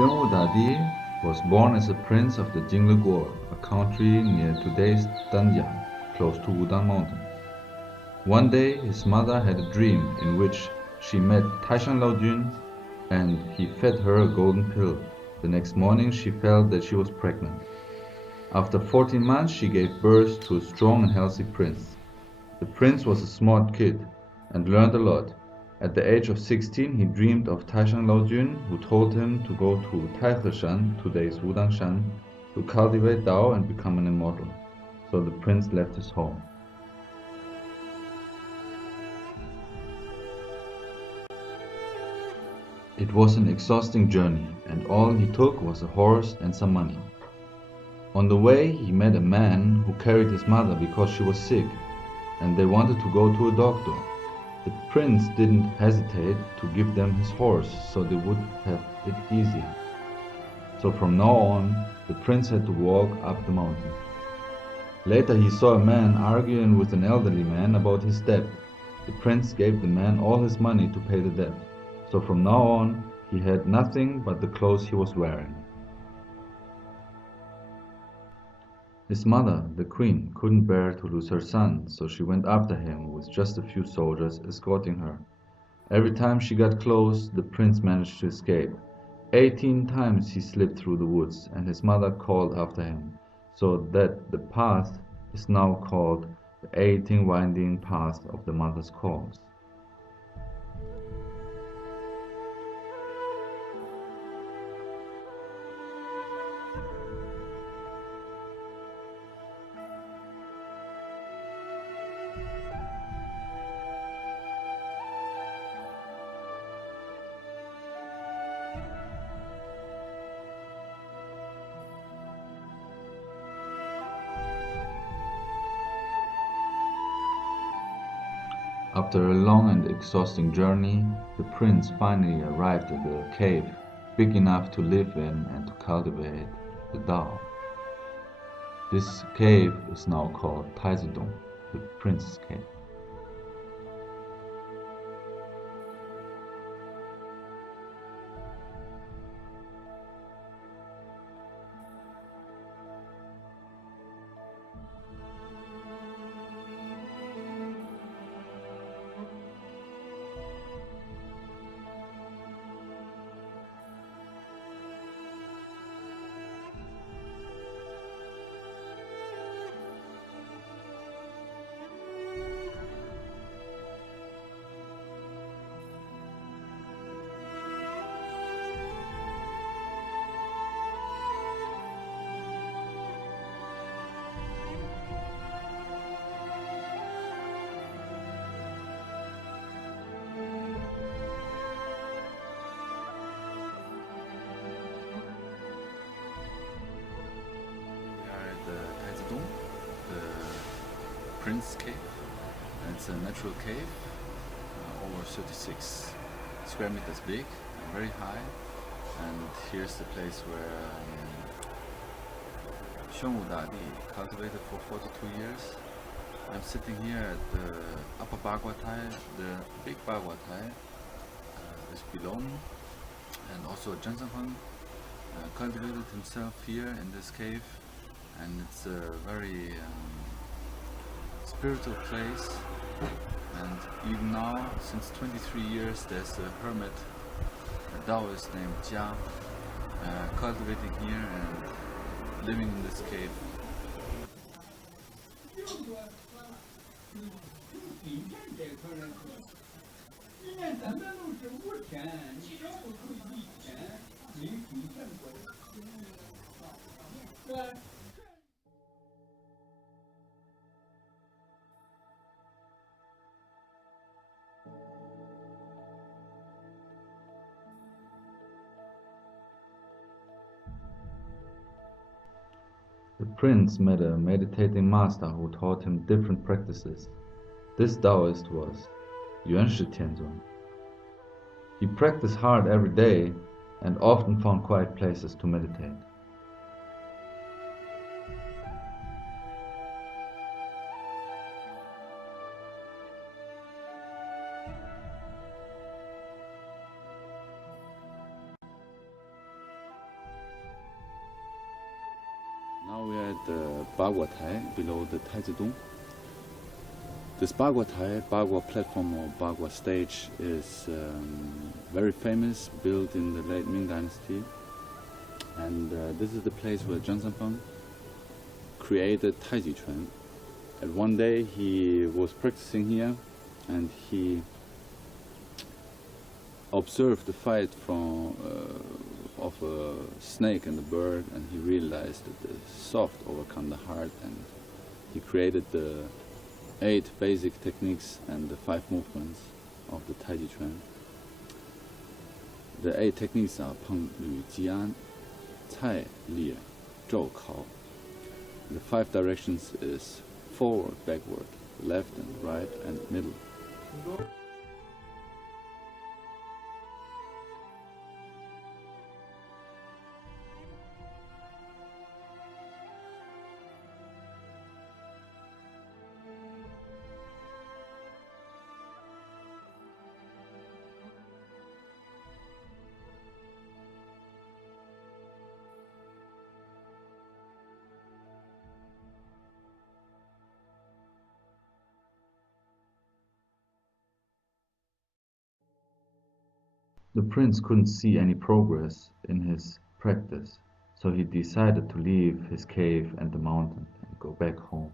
Xuan was born as a prince of the Jingle, a country near today's Danjiang, close to Wudang Mountain. One day his mother had a dream in which she met Taishan Laojun and he fed her a golden pill. The next morning she felt that she was pregnant. After 14 months she gave birth to a strong and healthy prince. The prince was a smart kid and learned a lot. At the age of 16 he dreamed of Taishan Laojun, who told him to go to Taiheshan, today's Wudangshan, to cultivate Dao and become an immortal. So the prince left his home. It was an exhausting journey, and all he took was a horse and some money. On the way he met a man who carried his mother because she was sick, and they wanted to go to a doctor. The prince didn't hesitate to give them his horse so they would have it easier. So from now on, the prince had to walk up the mountain. Later he saw a man arguing with an elderly man about his debt. The prince gave the man all his money to pay the debt. So from now on, he had nothing but the clothes he was wearing. His mother, the queen, couldn't bear to lose her son, so she went after him with just a few soldiers escorting her. Every time she got close, the prince managed to escape. 18 times he slipped through the woods, and his mother called after him, so that the path is now called the 18 winding path of the mother's calls. After a long and exhausting journey, the prince finally arrived at a cave big enough to live in and to cultivate the Tao. This cave is now called Taizidong, the Prince's Cave. The Prince Cave. And it's a natural cave, over 36 square meters big, very high. And here's the place where Xuan cultivated for 42 years. I'm sitting here at the upper Bagua Tai. The big Bagua Tai is below me, and also Zhenzhenheng cultivated himself here in this cave, and it's a very spiritual place. And even now, since 23 years, there's a hermit, a daoist named Jia, cultivating here and living in this cave. The prince met a meditating master who taught him different practices. This Taoist was Yuan Shi Tianzun. He practiced hard every day and often found quiet places to meditate. Now we are at the Bagua Tai, below the Taizidong. This Bagua Tai, Bagua platform or Bagua stage is very famous, built in the late Ming Dynasty. And this is the place where Zhang Sanfeng created Tai Chi Chuan. And one day he was practicing here and he observed the fight of a snake and a bird, and he realized that the soft overcome the hard, and he created the 8 basic techniques and the 5 movements of the Tai Chi Chuan. The 8 techniques are Peng Lü Jian, Cai Lie, Zhou Kao. The 5 directions is forward, backward, left and right and middle. The prince couldn't see any progress in his practice, so he decided to leave his cave and the mountain and go back home.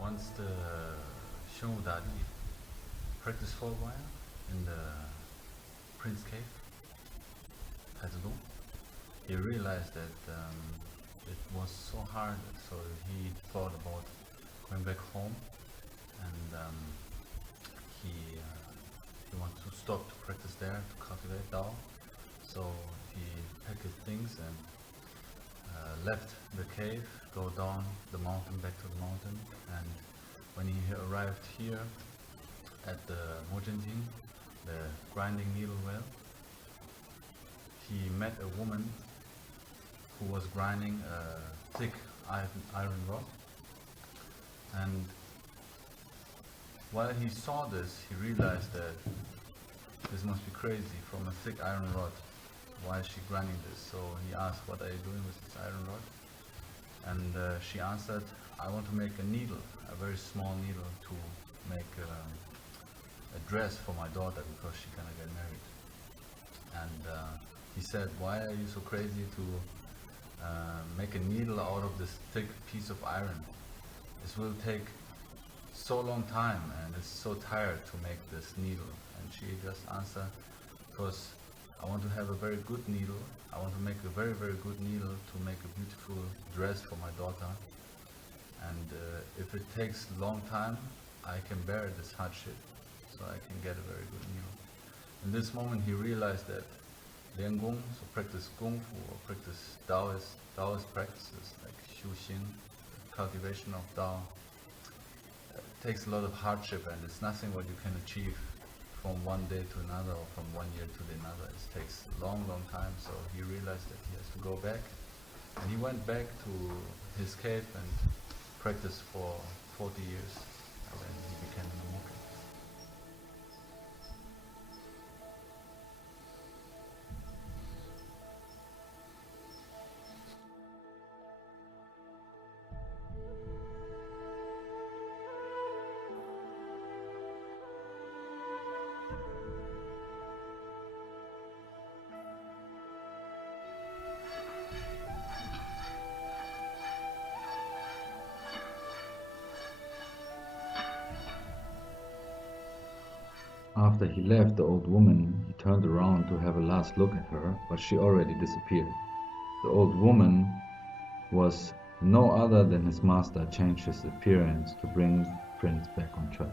Once the Xuan practiced for a while in the Prince Cave, Taizidong, he realized that it was so hard, so he thought about going back home, and he wanted to stop to practice there, to cultivate Dao. So he packed his things and left the cave, go down the mountain, back to the mountain, and when he arrived here at the Mojenjing, the grinding needle well, he met a woman who was grinding a thick iron rod, and while he saw this, he realized that this must be crazy. From a thick iron rod, why is she grinding this? So he asked, what are you doing with this iron rod? And she answered, I want to make a needle, a very small needle, to make a dress for my daughter because she's gonna get married. And he said, why are you so crazy to make a needle out of this thick piece of iron? This will take so long time and it's so tired to make this needle. And she just answered, because I want to have a very good needle. I want to make a very, very good needle to make a beautiful dress for my daughter. And if it takes a long time, I can bear this hardship, so I can get a very good needle. In this moment, he realized that Lian Gong, so practice Kung Fu or practice Daoist practices like Xing, cultivation of Dao, takes a lot of hardship, and it's nothing what you can achieve from one day to another or from one year to the another. It takes a long, long time. So he realized that he has to go back, and he went back to his cave and practiced for 40 years, and then he became a monk. After he left the old woman, he turned around to have a last look at her, but she already disappeared. The old woman was no other than his master changed his appearance to bring the prince back on track.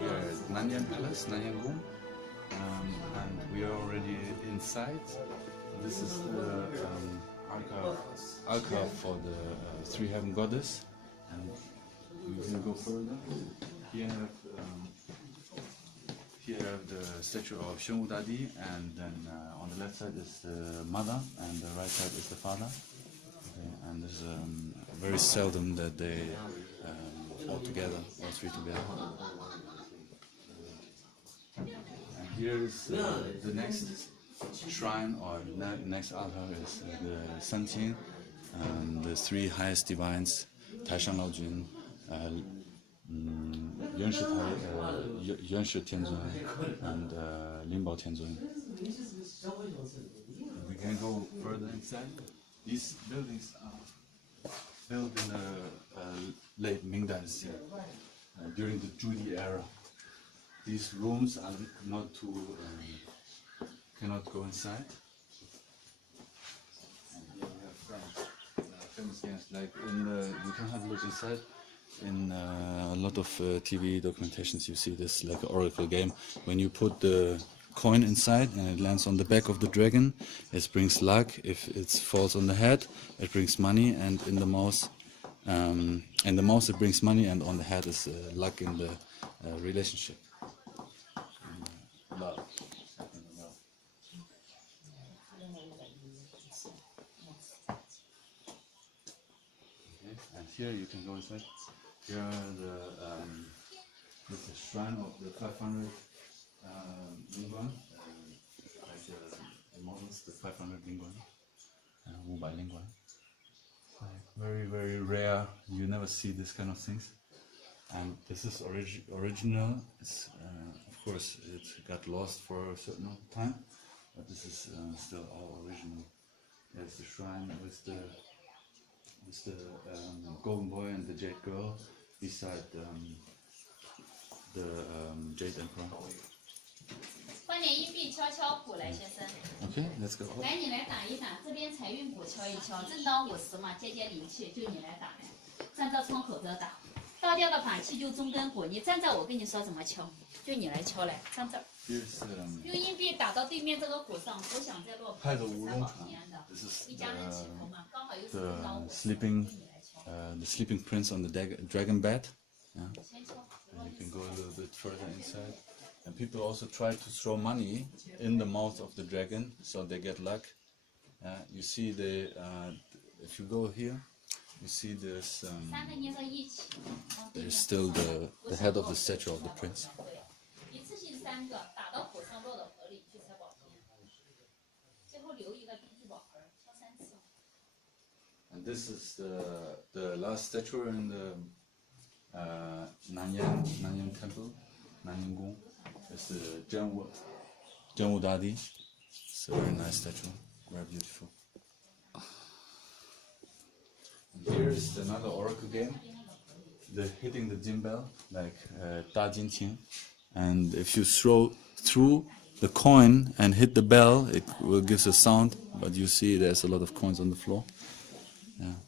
We are at Nanyang Palace, Nanyang Gong, and we are already inside. This is the alcove for the three heaven goddess, and we can go further. Here have the statue of Xuan and then on the left side is the mother, and the right side is the father. Okay, and this is very seldom that they all together, all three together. And here is the next shrine or next altar is the Sanqing, and the three highest divines, Taishan Laojun, Yuan Shi Tianzun, and Linbao Tianzun. We can go further inside. These buildings are built in the late Ming Dynasty, during the Zhuli era. These rooms are not too cannot go inside. And here we have famous games like you can have a look inside. In a lot of TV documentations, you see this like an oracle game. When you put the coin inside and it lands on the back of the dragon, it brings luck. If it falls on the head, it brings money, and in the mouse, it brings money, and on the head is luck in the relationship. Love. Okay, and here you can go inside. Here are this is the shrine of the 500 Lingguan, like the models, the 500 Lingguan, Wubai Lingguan. Very, very rare. You never see this kind of things. And this is original. It's, of course, it got lost for a certain time, but this is still all original. There's the shrine with the golden boy and the jade girl beside the jade emperor. 换点硬币敲敲鼓来，先生。 Okay, let's go. 来，你来打一打，这边财运鼓敲一敲，正当午时嘛，接接灵气，就你来打来，站在窗口这打。倒掉的法器就中根鼓，你站这，我跟你说怎么敲，就你来敲来，站这儿。用硬币打到对面这个鼓上，不想再落牌，才保平安的。一家人起头嘛，刚好又是正当午时，the sleeping prince on the dragon bed. Yeah. 先敲。 And you can go a little bit further inside. And people also try to throw money in the mouth of the dragon, so they get luck. You see if you go here, you see there's still the head of the statue of the prince. And this is the last statue in the Nanyang temple, Nanyang Gong. It's the Zhenwu Dadi. It's a very nice statue, very beautiful. And here is another oracle game. The hitting the jin bell, like Da Jin Qing. And if you throw through the coin and hit the bell, it will give a sound. But you see, there's a lot of coins on the floor. Yeah.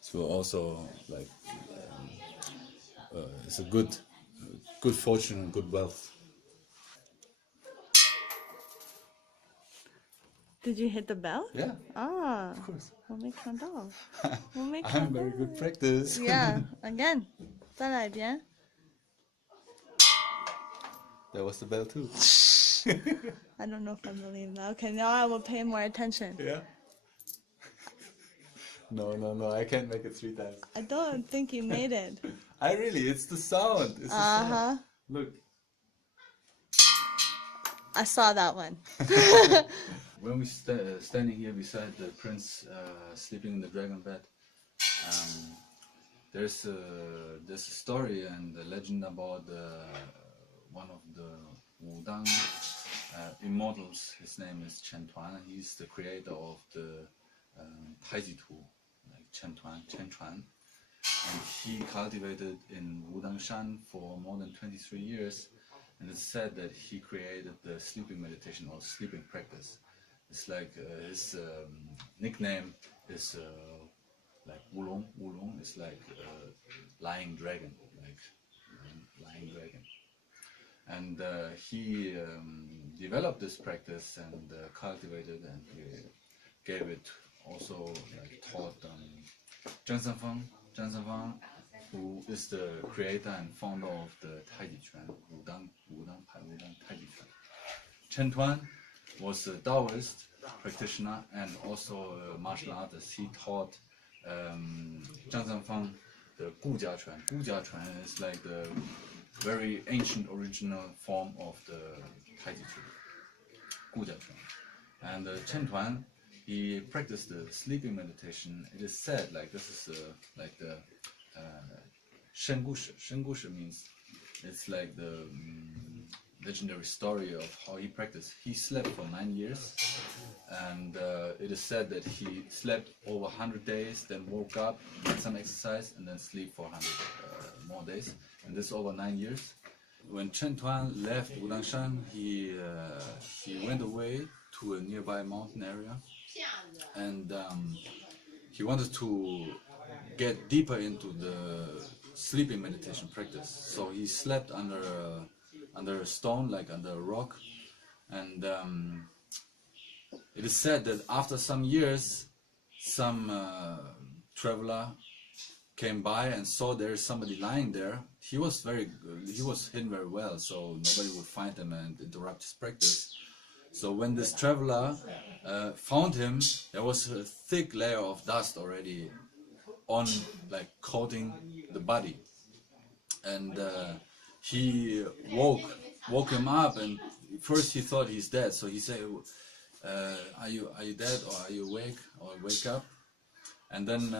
So also like it's a good fortune and good wealth. Did you hit the bell? Yeah. Ah, of course. 我没看到，我没 I'm 看到。 very good practice. Yeah, again. 再来一遍。 That was the bell too. I don't know if I believe that. Okay, now I will pay more attention. Yeah. No, I can't make it 3 times. I don't think you made it. It's the sound. It's the sound. Look. I saw that one. When we standing here beside the prince sleeping in the dragon bed, there's a story and a legend about one of the Wudang immortals. His name is Chen Tuan. He's the creator of the Tai Chi tool, like Chen Chuan. And he cultivated in Wudang Shan for more than 23 years. And it's said that he created the sleeping meditation or sleeping practice. It's like his nickname is like Wulong. Wulong is like lying dragon, like lying dragon. And he developed this practice and cultivated, and he gave it also like taught Zhang Sanfang, who is the creator and founder of the Tai Chi Wudang Tai Chi. Chen Tuan was a daoist practitioner and also a martial artist. He taught Zhang Sanfang the Gujia Chuan. Gujia Chuan is like the very ancient original form of the Tai Chi. Gujia Chuan. And Chen Tuan, he practiced the sleeping meditation. It is said, like this is like the Shen Gushi means it's like the legendary story of how he practiced. He slept for 9 years, and it is said that he slept over 100 days, then woke up, did some exercise, and then sleep for 100 more days. And this over 9 years. When Chen Tuan left Wudang Shan, he went away to a nearby mountain area, and he wanted to get deeper into the sleeping meditation practice. So he slept under a stone, like under a rock, and it is said that after some years, some traveler came by and saw there is somebody lying there. He was hidden very well, so nobody would find him and interrupt his practice. So when this traveler found him, there was a thick layer of dust already on, like, coating the body, and he woke him up, and first he thought he's dead. So he said, are you dead, or are you awake, or wake up? And then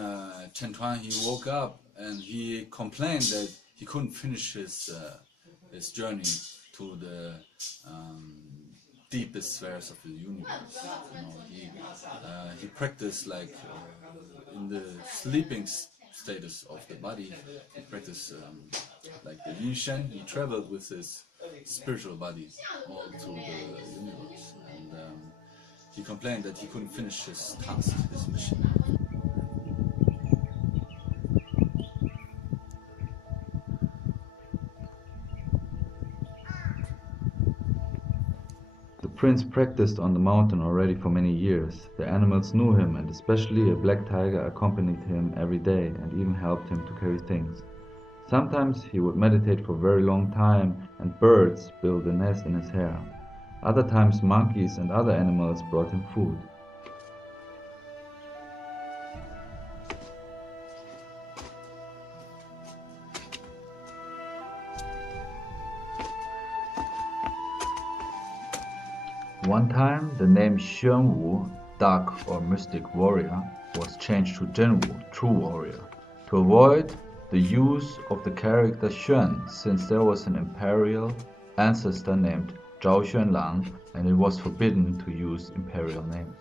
Chen Tuan, he woke up and he complained that he couldn't finish his journey to the deepest spheres of the universe. You know, he practiced like in the sleeping status of the body. He practiced like the Yin Shen. He traveled with his spiritual body all through the universe, and he complained that he couldn't finish his task, his mission. The prince practiced on the mountain already for many years. The animals knew him, and especially a black tiger accompanied him every day and even helped him to carry things. Sometimes he would meditate for a very long time and birds built a nest in his hair. Other times monkeys and other animals brought him food. One time, the name Xuan, dark or mystic warrior, was changed to Zhenwu, true warrior, to avoid the use of the character Xuan, since there was an imperial ancestor named Zhao Xuanlang and it was forbidden to use imperial names.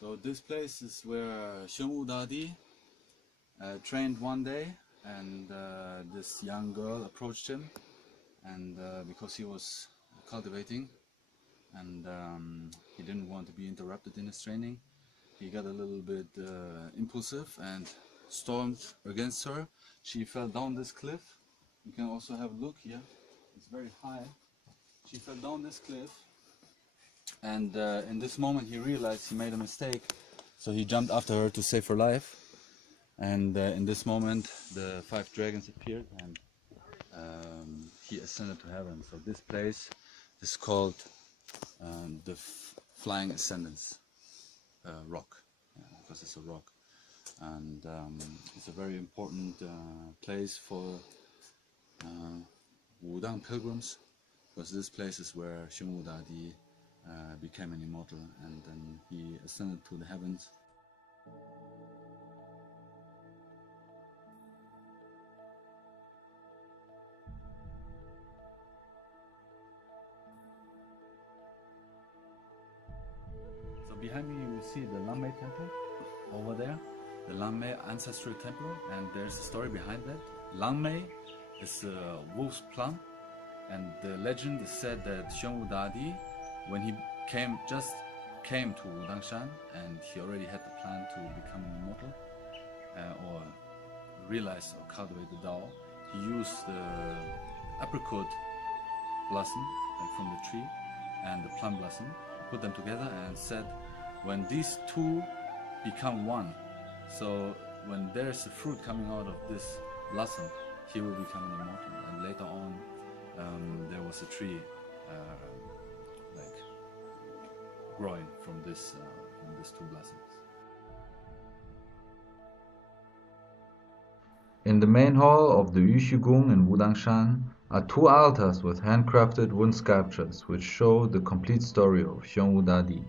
So this place is where Xing Yi trained one day, and this young girl approached him, and because he was cultivating and he didn't want to be interrupted in his training, he got a little bit impulsive and stormed against her. She fell down this cliff. You can also have a look here, it's very high. She fell down this cliff, and in this moment he realized he made a mistake, so he jumped after her to save her life. And in this moment the 5 dragons appeared, and he ascended to heaven. So this place is called the Flying Ascendance Rock, because it's a rock, and it's a very important place for Wudang pilgrims, because this place is where Xing Yi became an immortal, and then he ascended to the heavens. So behind me you will see the Lamei temple over there, the Lamei ancestral temple, and there's a story behind that. Lamei is a wolf's plum, and the legend is said that Xing Yi, when he just came to Wudangshan, and he already had the plan to become an immortal, or realize or cultivate the Dao, he used the apricot blossom, like from the tree, and the plum blossom, put them together and said, when these two become one, so when there's a fruit coming out of this blossom, he will become an immortal. And later on, there was a tree like growing from these two blossoms. In the main hall of the Yushigung in Wudangshan are 2 altars with handcrafted wooden sculptures which show the complete story of Xing Yi.